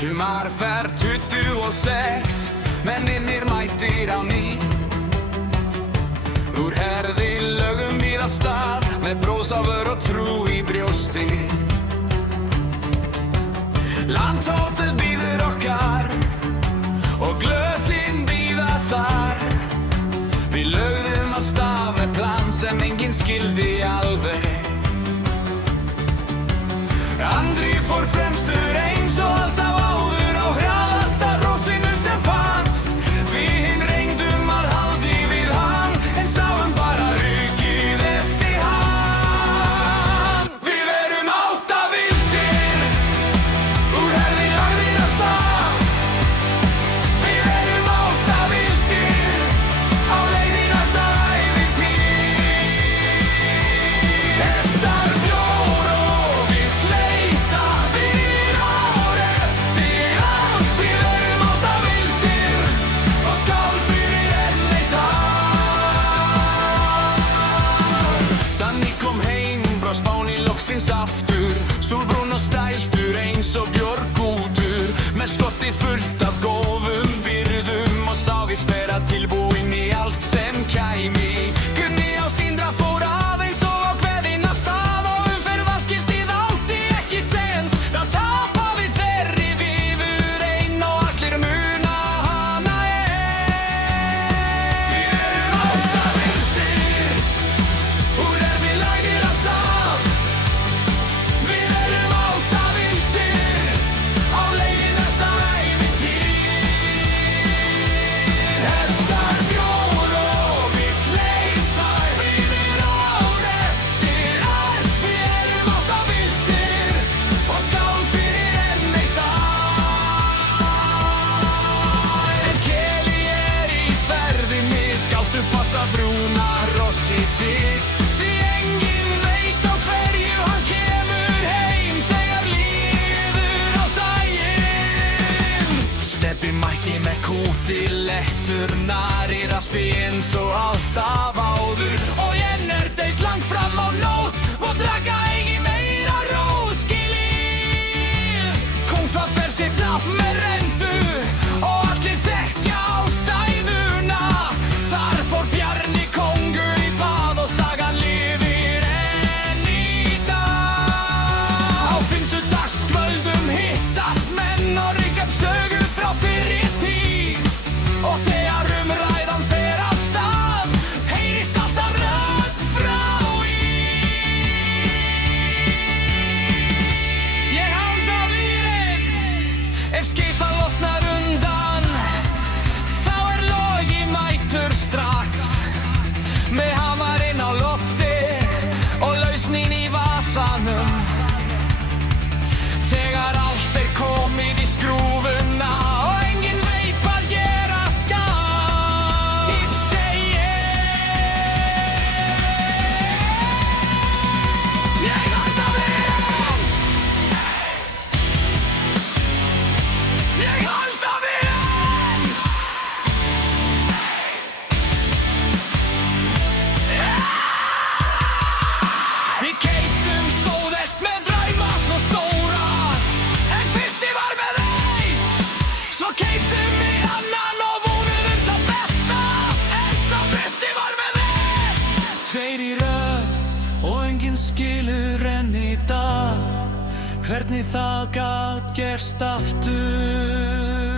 Sumarferð 26, mennirnir mættir á ný. Úr herði lögum við af stað, með bros á vör og trú í brjósti. Landtótið bíður okkar, og glösin bíða þar. Við lögðum af stað með plan sem enginn skildi alveg. Andri fór fremstur eins og alltaf áður á hraðasta rósinu sem fannst. Við hinn reyndum að halda við hann, en sáum bara rykið eftir hann. Við erum 8 vildir, úr herði lagðir af stað. Við erum 8 vildir, á leið í næsta ævintýr. Hestar, bjór og við fleysa, við ár eftir ár. Við erum 8 vildir, og skál fyrir enn eitt ár. Danni kom heim frá Spáni loksins aftur, súlbrún og stæltur eins og björgútur, með skotti fullt af góðum byrðum, og sáðist vera tilbúinn í allt sem kæmi. Gunni á Sindra fór aðeins og á kveðinn af stað, og umferðarskiltið átti ekki séns. Það tapaði þeirri vífur ein, og allir muna hana enn. Við erum 8 vildir, úr herði lagðir af stað. Við erum 8 vildir, á leið í næsta ævintýr. Hestar, bjór og við fleysa, við ár eftir ár. Við erum 8 vildir, og skál fyrir enn eitt ár. Ef Keli í ferðinni, skáltu passa brúna rossið þitt, því enginn veit á hverju hann kemur heim þegar líður á daginn. Stebbi mætti með kúti lettur, nari raspi eins og alltaf áður, og enn deilt langt fram á nótt, og draka eigi meira róskilið. Kóngsvað ber sitt nafn með rendu, og allir þekkja ástæðuna. Þar fór Bjarni kóngur í bað, og sagan lifir enn í dag. Á fimmtudagskvöldum hittast menn og rifja upp sögu frá fyrri tíð, og þegar umræðan fer af stað, heyrist alltaf rödd frá í. Ég halda vírinn, ef skeiðan losnar undan, þá Logi mætur strax, með hamarinn á lofti og lausnin í vasanum. Þegar allt komið í skrúfuna, og enginn veit hvað gera skal. Ég segi, ég halda vírinn, ég halda vírinn. Við keyptum stóðhest með drauma svo stóra, en fyrsti var með eitt. Svo keyptum við annan og vonuðum það besta, en sá besti var með eitt. 2 í röð, og enginn skilur enn í dag hvernig það gat gerst aftur.